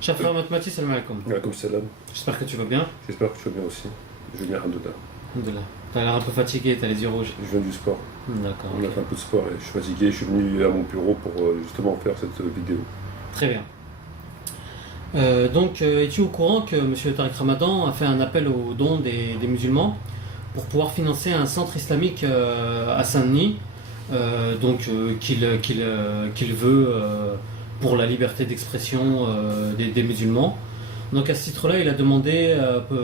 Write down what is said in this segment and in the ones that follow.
Cher frère mathématique, salam alaikum. Alaikum salam. J'espère que tu vas bien. J'espère que tu vas bien aussi. Je viens Alhamdoulilah. Alhamdoulilah. T'as l'air un peu fatigué, t'as les yeux rouges. Je viens du sport. D'accord. On a Ok. fait un peu de sport et je suis fatigué. Je suis venu à mon bureau pour justement faire cette vidéo. Très bien. Es-tu au courant que M. Tariq Ramadan a fait un appel aux dons des musulmans pour pouvoir financer un centre islamique à Saint-Denis, qu'il veut pour la liberté d'expression des musulmans. Donc à ce titre-là, il a demandé,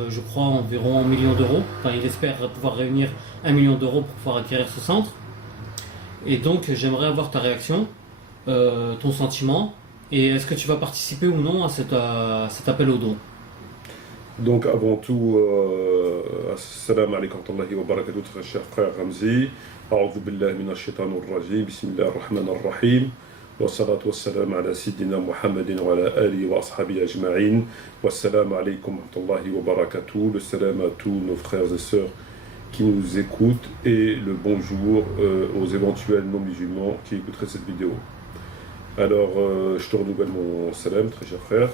je crois, environ 1 million d'euros. Enfin, il espère pouvoir réunir 1 million d'euros pour pouvoir acquérir ce centre. Et donc, j'aimerais avoir ta réaction, ton sentiment, et est-ce que tu vas participer ou non à cet appel aux dons? Donc avant tout, assalamu alaikum wa rahmatullahi wa barakatuh, très cher frère Ramzi. A'udhu billahi minash shaitanir rajim. Bismillahir rahmanir rahim. والصلاة والسلام على سيدنا محمد وعلى آله وأصحابه أجمعين والسلام عليكم ورحمة الله وبركاته. Le salam à tous nos frères et sœurs qui nous écoutent et le bonjour aux éventuels non-musulmans qui écouteraient cette vidéo. Alors, je te renouvelle mon salam, très cher frère.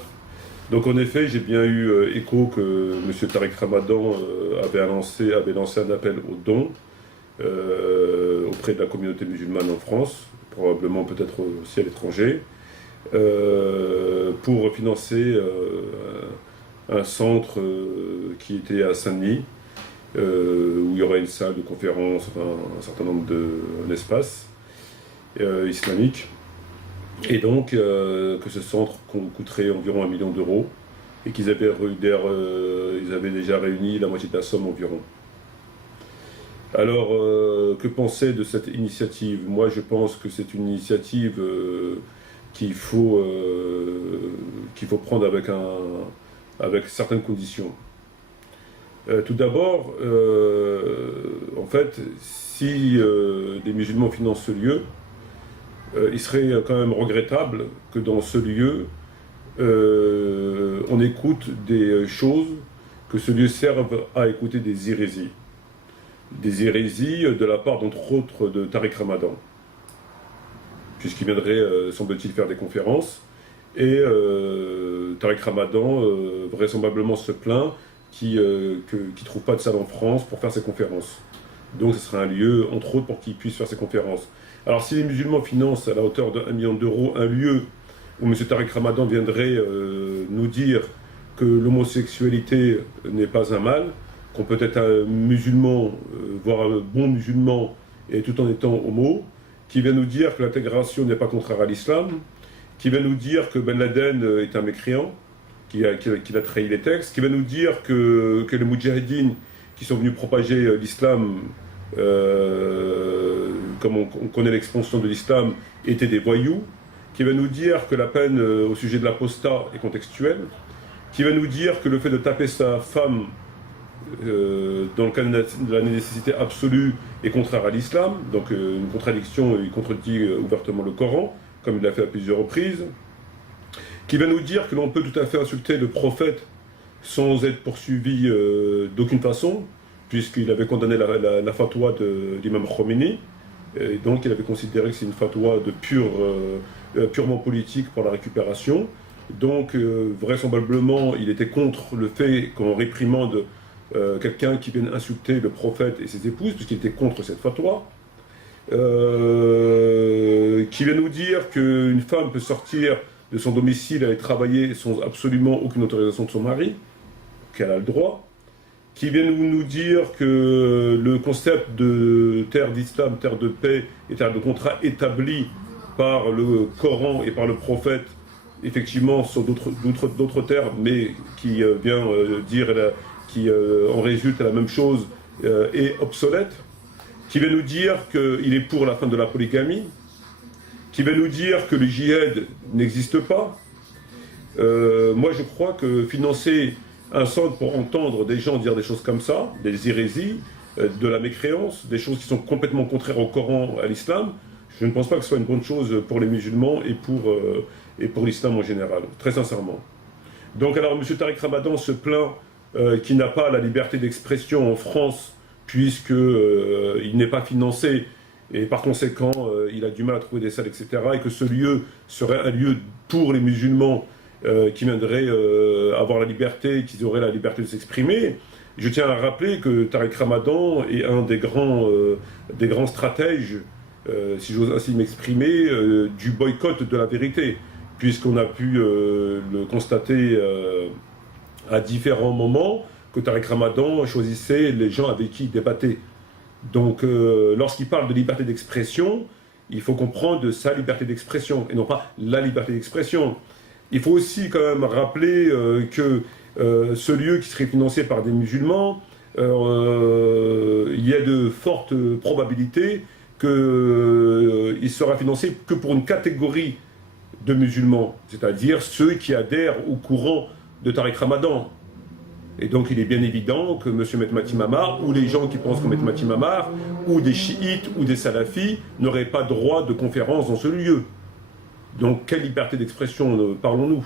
Donc en effet, j'ai bien eu écho que M. Tariq Ramadan avait lancé un appel aux dons auprès de la communauté musulmane en France, probablement peut-être aussi à l'étranger, pour financer un centre qui était à Saint-Denis, où il y aurait une salle de conférence, enfin, un certain nombre d'espaces islamiques, et donc que ce centre coûterait environ 1 million d'euros, et qu'ils avaient, ils avaient déjà réuni la moitié de la somme environ. Alors, que penser de cette initiative? Moi, je pense que c'est une initiative qu'il faut prendre avec certaines conditions. Tout d'abord, en fait, si les musulmans financent ce lieu, il serait quand même regrettable que dans ce lieu, on écoute des choses, que ce lieu serve à écouter des hérésies. Des hérésies de la part, d'entre autres, de Tariq Ramadan, puisqu'il viendrait, semble-t-il, faire des conférences, et Tariq Ramadan vraisemblablement se plaint qu'il ne trouve pas de salle en France pour faire ses conférences. Donc ce serait un lieu, entre autres, pour qu'il puisse faire ses conférences. Alors si les musulmans financent à la hauteur de 1 million d'euros un lieu où M. Tariq Ramadan viendrait nous dire que l'homosexualité n'est pas un mal, qu'on peut être un musulman, voire un bon musulman, et tout en étant homo, qui vient nous dire que l'intégration n'est pas contraire à l'islam, qui vient nous dire que Ben Laden est un mécréant, qu'il a trahi les textes, qui va nous dire que les moudjahidines qui sont venus propager l'islam, comme on connaît l'expansion de l'islam, étaient des voyous, qui va nous dire que la peine au sujet de l'apostat est contextuelle, qui va nous dire que le fait de taper sa femme dans le cas de la nécessité absolue est contraire à l'islam, donc une contradiction, il contredit ouvertement le Coran, comme il l'a fait à plusieurs reprises, qui va nous dire que l'on peut tout à fait insulter le prophète sans être poursuivi d'aucune façon, puisqu'il avait condamné la fatwa de l'imam Khomeini, et donc il avait considéré que c'est une fatwa de purement politique pour la récupération. Donc vraisemblablement il était contre le fait qu'on réprimande quelqu'un qui vient insulter le prophète et ses épouses, puisqu'il était contre cette fatwa, qui vient nous dire qu'une femme peut sortir de son domicile, aller travailler sans absolument aucune autorisation de son mari, qu'elle a le droit, qui vient nous dire que le concept de terre d'islam, terre de paix et terre de contrat établi par le Coran et par le prophète, effectivement, sur d'autres termes, mais qui vient dire, qui en résulte à la même chose, est obsolète, qui vient nous dire qu'il est pour la fin de la polygamie, qui va nous dire que le djihad n'existe pas. Moi, je crois que financer un centre pour entendre des gens dire des choses comme ça, des hérésies, de la mécréance, des choses qui sont complètement contraires au Coran, à l'islam, je ne pense pas que ce soit une bonne chose pour les musulmans et pour l'islam en général, très sincèrement. Donc alors, M. Tariq Ramadan se plaint qu'il n'a pas la liberté d'expression en France, puisqu'il n'est pas financé, et par conséquent, il a du mal à trouver des salles, etc., et que ce lieu serait un lieu pour les musulmans, qui viendraient avoir la liberté, qu'ils auraient la liberté de s'exprimer. Je tiens à rappeler que Tariq Ramadan est un des grands stratèges, si j'ose ainsi m'exprimer, du boycott de la vérité, puisqu'on a pu le constater à différents moments que Tariq Ramadan choisissait les gens avec qui il débattait. Donc, lorsqu'il parle de liberté d'expression, il faut comprendre sa liberté d'expression, et non pas la liberté d'expression. Il faut aussi quand même rappeler que ce lieu qui serait financé par des musulmans, il y a de fortes probabilités qu'il sera financé que pour une catégorie de musulmans, c'est-à-dire ceux qui adhèrent au courant de Tariq Ramadan. Et donc il est bien évident que M. Mehmeti Mamar, ou les gens qui pensent comme Mehmeti Mamar, ou des chiites, ou des salafis, n'auraient pas droit de conférence dans ce lieu. Donc quelle liberté d'expression parlons-nous?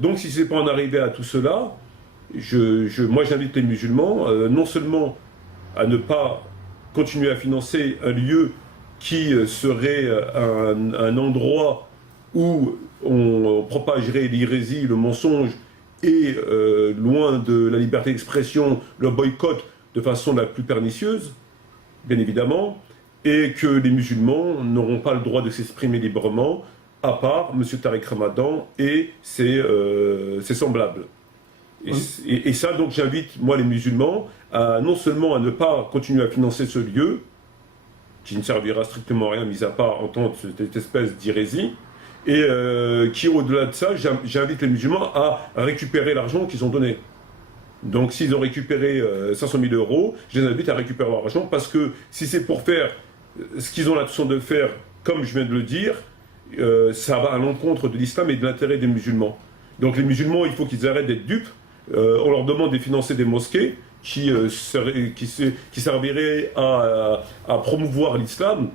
Donc si c'est pour en arriver à tout cela, moi j'invite les musulmans non seulement à ne pas continuer à financer un lieu qui serait un endroit où on propagerait l'hérésie, le mensonge et loin de la liberté d'expression, le boycott de façon la plus pernicieuse, bien évidemment, et que les musulmans n'auront pas le droit de s'exprimer librement, à part M. Tariq Ramadan et ses semblables. Et ça, donc, j'invite, moi, les musulmans, non seulement à ne pas continuer à financer ce lieu, qui ne servira strictement à rien, mis à part entendre cette espèce d'hérésie, et qui, au-delà de ça, j'invite les musulmans à récupérer l'argent qu'ils ont donné. Donc, s'ils ont récupéré 500 000 €, je les invite à récupérer leur argent, parce que si c'est pour faire ce qu'ils ont l'intention de faire, comme je viens de le dire, ça va à l'encontre de l'islam et de l'intérêt des musulmans. Donc les musulmans, il faut qu'ils arrêtent d'être dupes. On leur demande de financer des mosquées qui serviraient à promouvoir l'islam.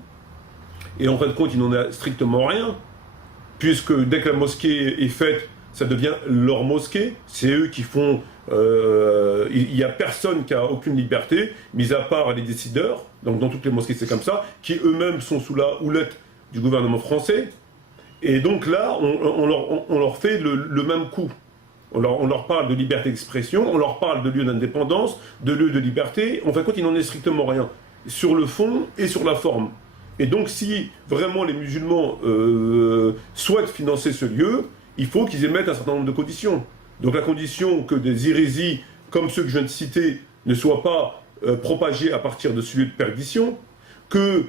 Et en fin de compte, il n'en a strictement rien, puisque dès que la mosquée est faite, ça devient leur mosquée. C'est eux qui font... il n'y a personne qui a aucune liberté, mis à part les décideurs. Donc dans toutes les mosquées, c'est comme ça, qui eux-mêmes sont sous la houlette du gouvernement français. Et donc là, on leur fait le même coup. On leur parle de liberté d'expression, on leur parle de lieu d'indépendance, de lieu de liberté. En fin de compte, il n'en est strictement rien, sur le fond et sur la forme. Et donc, si vraiment les musulmans souhaitent financer ce lieu, il faut qu'ils émettent un certain nombre de conditions. Donc la condition que des hérésies, comme ceux que je viens de citer, ne soient pas propagées à partir de ce lieu de perdition, que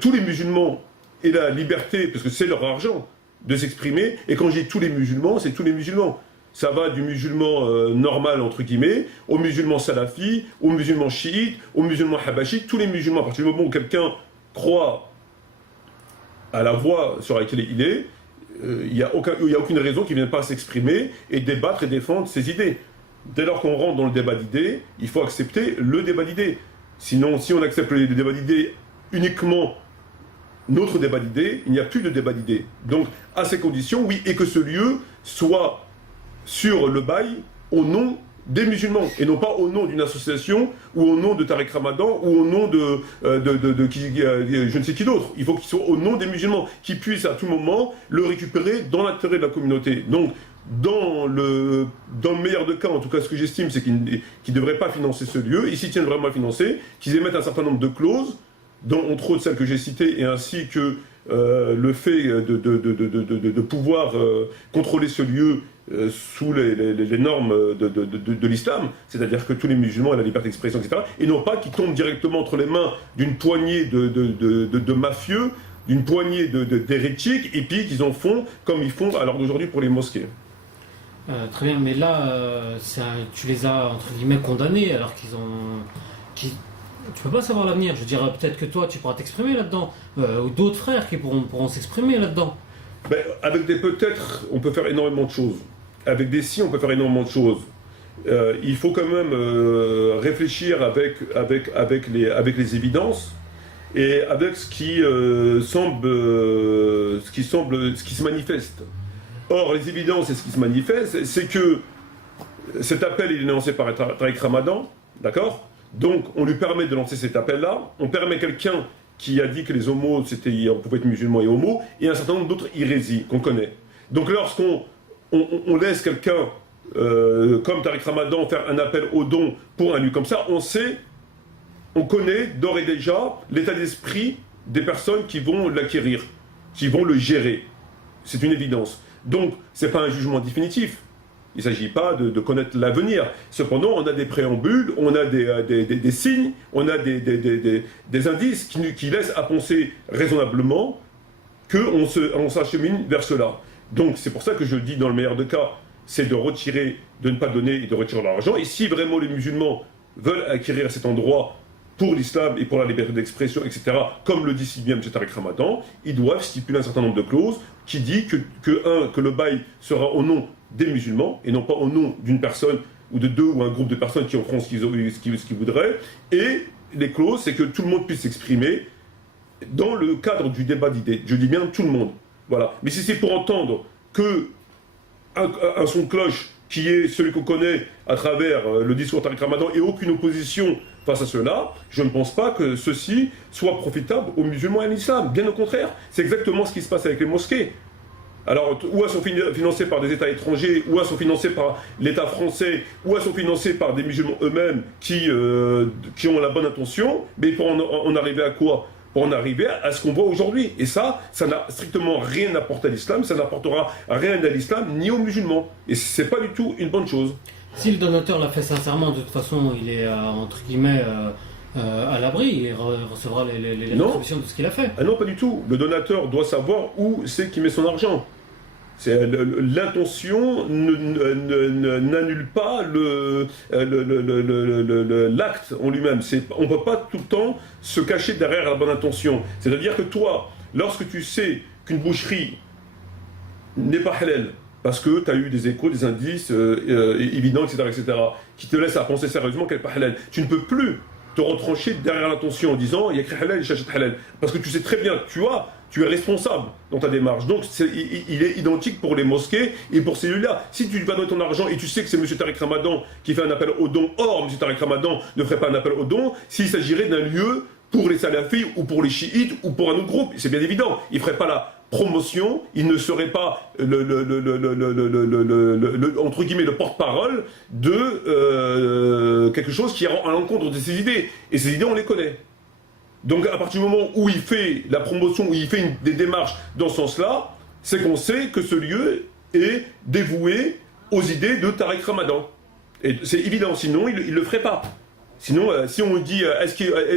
tous les musulmans aient la liberté, parce que c'est leur argent, de s'exprimer. Et quand je dis tous les musulmans, c'est tous les musulmans. Ça va du musulman normal, entre guillemets, aux musulmans salafis, aux musulmans chiites, aux musulmans habachites, tous les musulmans. À partir du moment où quelqu'un croit à la voie sur laquelle il est, il n'y a aucune raison qu'il ne vienne pas s'exprimer et débattre et défendre ses idées. Dès lors qu'on rentre dans le débat d'idées, il faut accepter le débat d'idées. Sinon, si on accepte le débat d'idées uniquement notre débat d'idées, il n'y a plus de débat d'idées. Donc, à ces conditions, oui, et que ce lieu soit sur le bail au nom des musulmans, et non pas au nom d'une association, ou au nom de Tariq Ramadan, ou au nom de je ne sais qui d'autre. Il faut qu'il soit au nom des musulmans, qui puissent à tout moment le récupérer dans l'intérêt de la communauté. Donc, dans le meilleur des cas, en tout cas ce que j'estime, c'est qu'ils ne devraient pas financer ce lieu, ils s'y tiennent vraiment à financer, qu'ils émettent un certain nombre de clauses, dont, entre autres celles que j'ai citées, et ainsi que le fait de pouvoir contrôler ce lieu sous les normes de l'islam, c'est-à-dire que tous les musulmans ont la liberté d'expression, etc., et non pas qu'ils tombent directement entre les mains d'une poignée de mafieux, d'une poignée d'hérétiques, et puis qu'ils en font comme ils font à l'heure d'aujourd'hui pour les mosquées. Très bien, mais là, tu les as, entre guillemets, condamnés, alors qu'ils ont... Tu peux pas savoir l'avenir. Je veux dire, peut-être que toi, tu pourras t'exprimer là-dedans, ou d'autres frères qui pourront s'exprimer là-dedans. Ben, avec des peut-être, on peut faire énormément de choses. Avec des si, on peut faire énormément de choses. Il faut quand même réfléchir avec les évidences et avec ce qui se manifeste. Or, les évidences et ce qui se manifeste, c'est que cet appel il est lancé par Tariq Ramadan, d'accord ? Donc, on lui permet de lancer cet appel-là, on permet quelqu'un qui a dit que les homos, on pouvait être musulman et homo, et un certain nombre d'autres hérésies qu'on connaît. Donc lorsqu'on on laisse quelqu'un comme Tariq Ramadan faire un appel au don pour un lieu comme ça, on connaît d'ores et déjà l'état d'esprit des personnes qui vont l'acquérir, qui vont le gérer. C'est une évidence. Donc, ce n'est pas un jugement définitif. Il ne s'agit pas de connaître l'avenir. Cependant, on a des préambules, on a des signes, on a des indices qui laissent à penser raisonnablement qu'on s'achemine vers cela. Donc, c'est pour ça que je dis, dans le meilleur des cas, c'est de ne pas donner et de retirer l'argent. Et si vraiment les musulmans veulent acquérir cet endroit pour l'islam et pour la liberté d'expression, etc., comme le dit si bien M. Tariq Ramadan, ils doivent stipuler un certain nombre de clauses qui dit que le bail sera au nom des musulmans et non pas au nom d'une personne ou de deux ou un groupe de personnes qui en feront ce qu'ils voudraient. Et les clauses, c'est que tout le monde puisse s'exprimer dans le cadre du débat d'idées. Je dis bien tout le monde. Voilà. Mais si c'est pour entendre que un son de cloche qui est celui qu'on connaît à travers le discours de Tariq Ramadan et aucune opposition face à cela, je ne pense pas que ceci soit profitable aux musulmans et à l'islam. Bien au contraire, c'est exactement ce qui se passe avec les mosquées. Alors, ou elles sont financées par des États étrangers, ou elles sont financées par l'État français, ou elles sont financées par des musulmans eux-mêmes qui ont la bonne intention, mais pour en arriver à quoi? Pour en arriver à ce qu'on voit aujourd'hui. Et ça n'a strictement rien apporté à l'islam, ça n'apportera rien à l'islam ni aux musulmans. Et c'est pas du tout une bonne chose. Si le donateur l'a fait sincèrement, de toute façon, il est entre guillemets à l'abri, il recevra les rétributions de ce qu'il a fait. Ah non, pas du tout. Le donateur doit savoir où c'est qu'il met son argent. L'intention n'annule pas l'acte en lui-même. On ne peut pas tout le temps se cacher derrière la bonne intention. C'est-à-dire que toi, lorsque tu sais qu'une boucherie n'est pas halal, parce que tu as eu des échos, des indices évidents, etc., qui te laissent à penser sérieusement qu'elle n'est pas halal, tu ne peux plus te retrancher derrière l'intention en disant il y a écrit halal, j'achète halal. Parce que tu sais très bien que tu es responsable dans ta démarche. Donc il est identique pour les mosquées et pour celui-là. Si tu vas donner ton argent et tu sais que c'est M. Tariq Ramadan qui fait un appel au don, or M. Tariq Ramadan ne ferait pas un appel au don s'il s'agirait d'un lieu pour les salafis ou pour les chiites ou pour un autre groupe. C'est bien évident. Il ne ferait pas la promotion, il ne serait pas entre guillemets le porte-parole de quelque chose qui est à l'encontre de ses idées. Et ces idées, on les connaît. Donc à partir du moment où il fait la promotion, où il fait des démarches dans ce sens-là, c'est qu'on sait que ce lieu est dévoué aux idées de Tariq Ramadan. Et c'est évident, sinon il ne le ferait pas. Sinon, si on dit est-ce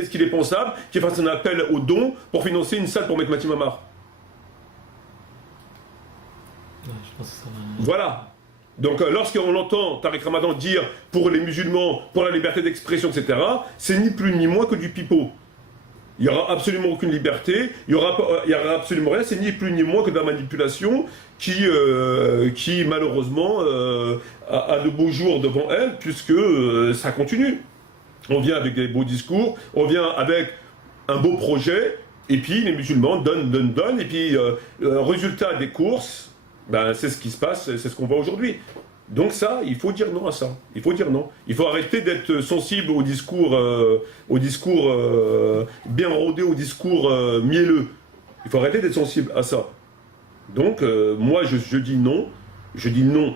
qu'il est pensable qu'il fasse un appel au don pour financer une salle pour mettre Mati Mamar? Voilà. Donc lorsqu'on entend Tariq Ramadan dire pour les musulmans, pour la liberté d'expression, etc., c'est ni plus ni moins que du pipeau. Il n'y aura absolument aucune liberté, il y aura absolument rien, c'est ni plus ni moins que de la manipulation qui malheureusement a de beaux jours devant elle, puisque ça continue. On vient avec des beaux discours, on vient avec un beau projet, et puis les musulmans donnent, et puis résultat des courses, ben, c'est ce qui se passe, c'est ce qu'on voit aujourd'hui. Donc ça, il faut dire non à ça. Il faut dire non. Il faut arrêter d'être sensible au discours bien rodé, au discours mielleux. Il faut arrêter d'être sensible à ça. Donc moi, je dis non. Je dis non.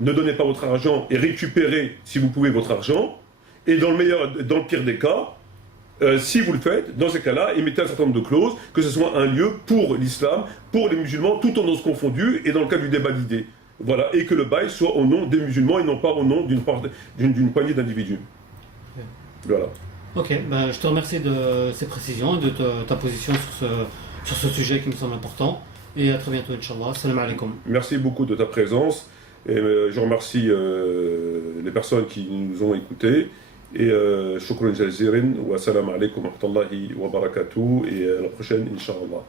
Ne donnez pas votre argent et récupérez, si vous pouvez, votre argent. Et dans le pire des cas, si vous le faites, dans ces cas-là, émettez un certain nombre de clauses, que ce soit un lieu pour l'islam, pour les musulmans, tout en se confondus, et dans le cas du débat d'idées. Voilà, et que le bail soit au nom des musulmans et non pas au nom d'une poignée d'individus. Okay. Voilà. Ok, ben, je te remercie de ces précisions et de ta position sur ce sujet qui me semble important. Et à très bientôt, Inch'Allah. Salam alaikum. Merci beaucoup de ta présence. Et je remercie les personnes qui nous ont écoutés. Et shukran jazirin wa salam alaikum wa rahmatullahi wa barakatuh. Et à la prochaine, Inch'Allah.